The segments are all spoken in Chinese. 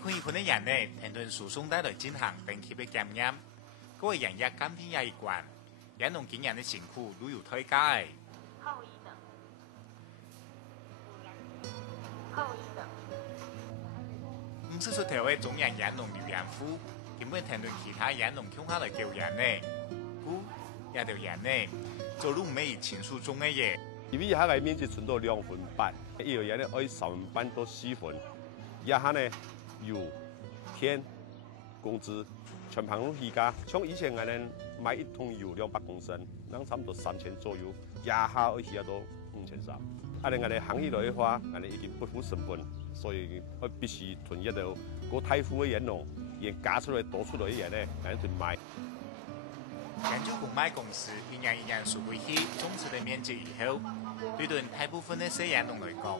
款一款的人呢，评论输送带来进行定期的检验，各位人也监听也一贯，人农今年的辛苦都有推价的。后一等，后一等。唔是出头的中人人农留言户，根本评论其他人农乡下来叫人呢，故也条人呢，做路唔係情書中嘅嘢。因为下个面积存到2分半，一个人呢爱3分半到4分，一下呢油、天、工资全盘拢起价。像以前我哋买一桶油200公升，咱差不多3000左右，一下要起到5300。我哋行起来的话，我哋已经不敷成本，所以我必须囤一到个太富嘅人农，而加出来多出来嘅嘢呢，我哋囤卖。研究公卖公司一年数归去种植的面积以后，对对大部分的小人农来讲，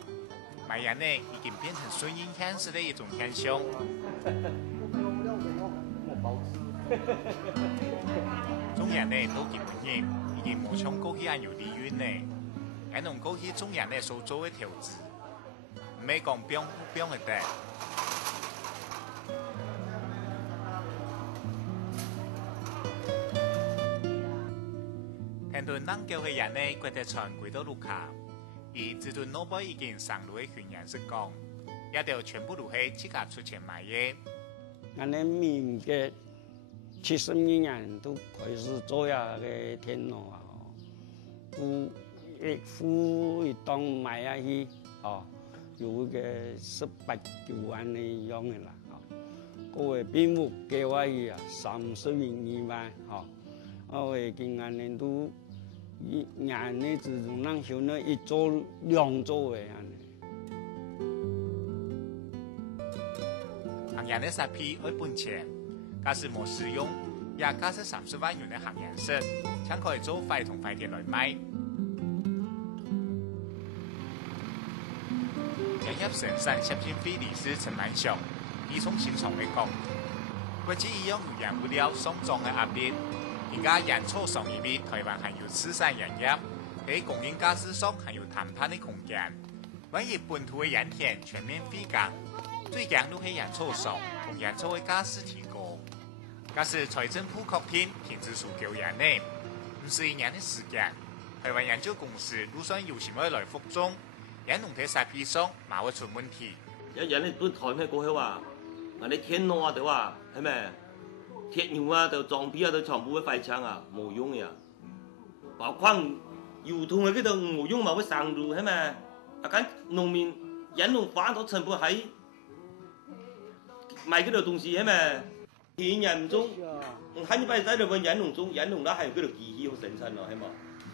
卖人呢已经变成顺应现实的一种现象。众人呢都基本认，已经冇像过去咁有利润呢。人农过去众人呢所做的投资，唔係講變不變嘅得。很多能夠嘅人呢，佢哋船歸到路卡，而自從老闆已經上路嘅群人是講，也就全部都係自家出錢買嘢。我哋民嘅70年都開始做下嘅田農啊，付一檔買下去，哦，有個18、9萬嘅樣嘅啦，哦，嗰個邊牧嘅話係30年2萬，哦，我哋見我哋都。一年呢，只種能少呢1週2週嘅樣。行人的沙皮會本錢，假使冇使用，也假使30萬元的行人室，才可以做快同快啲來賣。人入神山協進會理事陳萬祥，以從現場嚟講，國際一樣有人物料上漲嘅壓力。而家人初上一面，台灣還有慈善人業，喺供應價值上還有談判的空間。萬一本土嘅人田全面廢耕，最驚都係人初上同人初嘅價值提高。假使財政部確定停止數救人呢，唔是1年的時間，台灣研究公司都算有什麼來服眾，人農喺沙皮上冇會出問題。有人哋都台咩過去話，我哋天農啊，對話係咪？鐵牛啊，就裝備啊，就全部嘅廢槍啊，冇用嘅。包括油桶嘅嗰度冇用嘛，會上路係咪？啊，咁農民人農花到全部喺賣嗰度東西係咪？現人中，喺擺喺度個人農中，人農都係嗰度機器去生產咯，係嘛？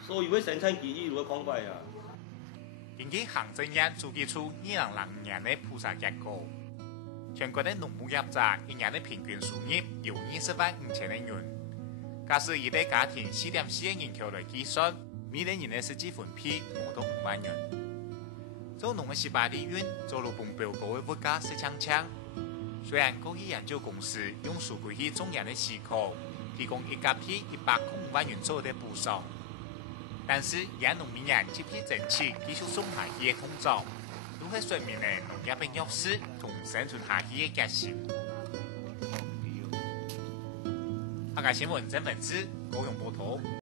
所以會生產機器如果講快啊。根據行政院統計處2005年的普查結果。全國的農牧業者一年的平均收入有20萬5千元，假使一個家庭4.4個人口來計算，每年的實際分配冇到5萬元。做農的18利潤，做路崩標高的物價是強強。雖然國際研究公司用數據去眾人的思考，提供一家批105萬元左右的補償，但是人農民人接批政策繼續送下去的工作。都係說明咧農業嘅弱勢同生存下去嘅決心。下個新聞真文字，高雄報道。